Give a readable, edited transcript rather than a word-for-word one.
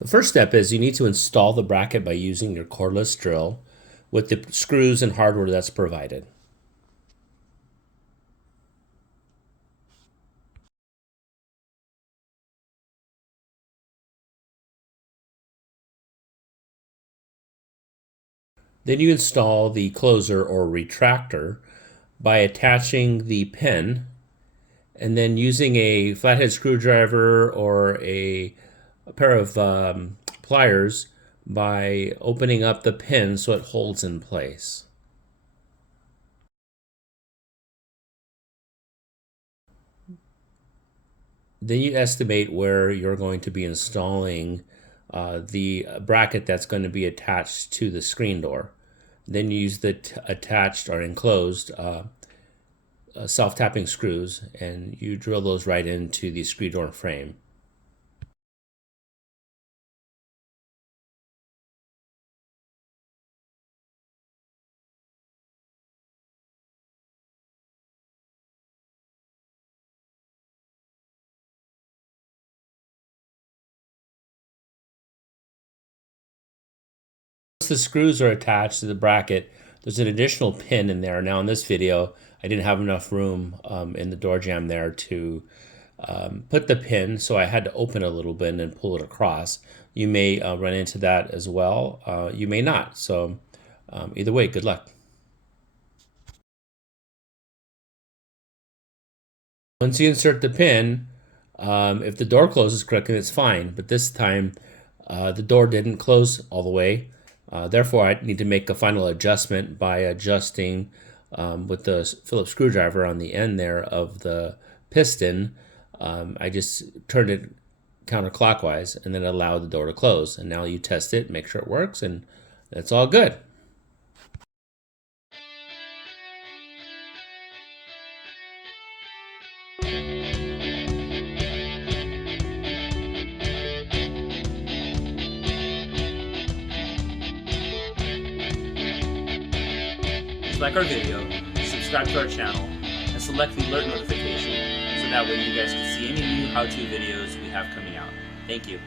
The first step is you need to install the bracket by using your cordless drill with the screws and hardware that's provided. Then you install the closer or retractor by attaching the pin and then using a flathead screwdriver or a pair of pliers by opening up the pin so it holds in place. Then you estimate where you're going to be installing the bracket that's going to be attached to the screen door. Then you use the attached or enclosed self-tapping screws and you drill those right into the screen door frame. Once the screws are attached to the bracket, there's an additional pin in there. Now in this video, I didn't have enough room in the door jamb there to put the pin, so I had to open a little bit and then pull it across. You may run into that as well. You may not. So either way, good luck. Once you insert the pin, if the door closes correctly, it's fine. But this time, the door didn't close all the way. Therefore, I need to make a final adjustment by adjusting with the Phillips screwdriver on the end there of the piston. I just turned it counterclockwise and then allowed the door to close. And now you test it, make sure it works, and that's all good. Like our video, subscribe to our channel, and select the alert notification so that way you guys can see any new how-to videos we have coming out. Thank you.